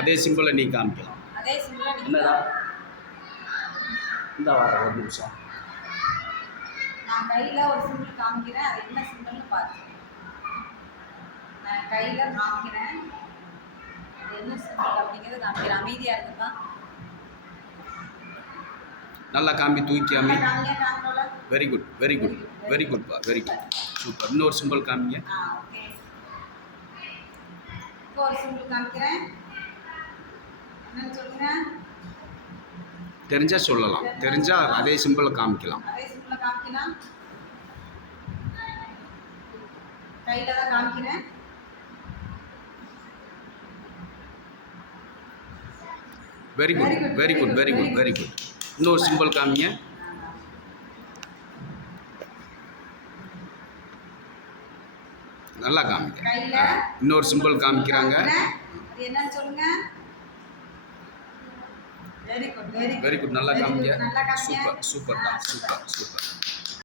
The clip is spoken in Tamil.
அதே சிம்பிளை நீ காமிக்கலாம். அதே சிம்பிளை என்னடா இந்த வர ஒரு நிமிஷம். நான் கையில் ஒரு சிம்பிள் காமிக்கிறேன், அது என்ன சிம்பிள்னு பார்த்து. நான் கையில் காமிக்கிறேன், அது என்ன சிம்பிள் அப்படிங்கிறத காமிக்கிறேன். அமைதியாக இருக்குப்பா. நல்லா காமி, தூக்கி காமி. காமிக்கல. Very good, very good, very குட்பா, வெரி குட், சூப்பர். இன்னொரு சிம்பிள் காமிங்க. ஓகே. இப்போ ஒரு சிம்பிள் காமிக்கிறேன், என்னன்னு சொல்லுங்க. தெரிஞ்சா சொல்லலாம், தெரிஞ்சா அதே சிம்பிளை காமிக்கலாம். அதே சிம்பிளை காமிக்கலாம். கையில் தான் காமிக்கிறேன். Very good, very good, very good, very good. இன்னொரு சிம்பிள் காமிங்க. நல்லா காமிங்க. இன்னொரு சிம்பிள் காமிக்கிறாங்க. என்னன்னு சொல்லுங்க. Very good, very good. நல்லா காமிங்க. சூப்பர், சூப்பர் தான், சூப்பர், சூப்பர்.